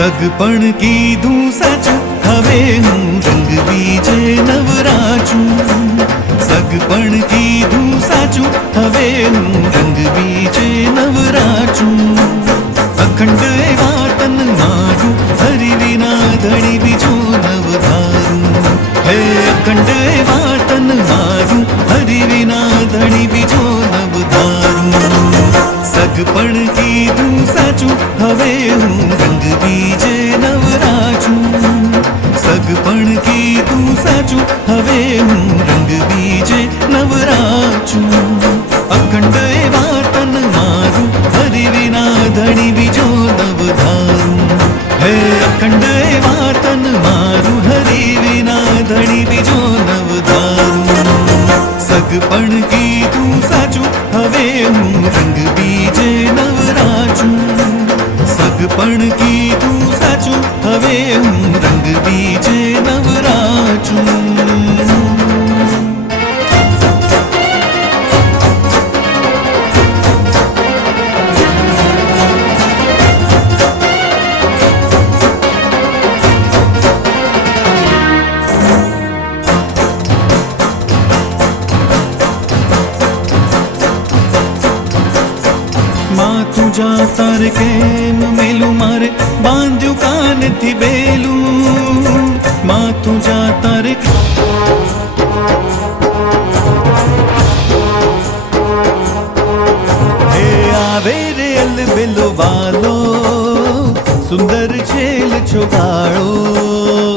સગપણ કીધું સાચું હવે હું રંગ બીજે નવરાજું સગપણ કીધું સાચું હવે હું રંગ બીજે નવરાજું અખંડ એવા તન મારું હરિ વિના ધણી બીજું નવધારું હે અખંડ એવા તન મારું હરિ વિના ધણી બીજું નવધારું સગપણ કીધું સાચું હવે હું રંગ બીજે નવરાજું સગપણ કીધું સાચું હવે હું રંગ બીજે નવરાજું અખંડ એવા તન મારું હરિ વિના ધણી બીજો નવધારું હે અખંડ એવા તન મારું હરિ વિના ધણી બીજો નવધારું સગપણ કીધું સાચું હવે હું રંગ બીજે નવરાજું સગપણ કીધું સાચું હવે હું રંગ બીજે નવરાજું તું જાતા રે કેમ મેલું મારે બાંધ્યું કાનથી બેલું માં તું જાતા રે હે આવે રે અલબેલો વાલો સુંદર છેલ છોગાળો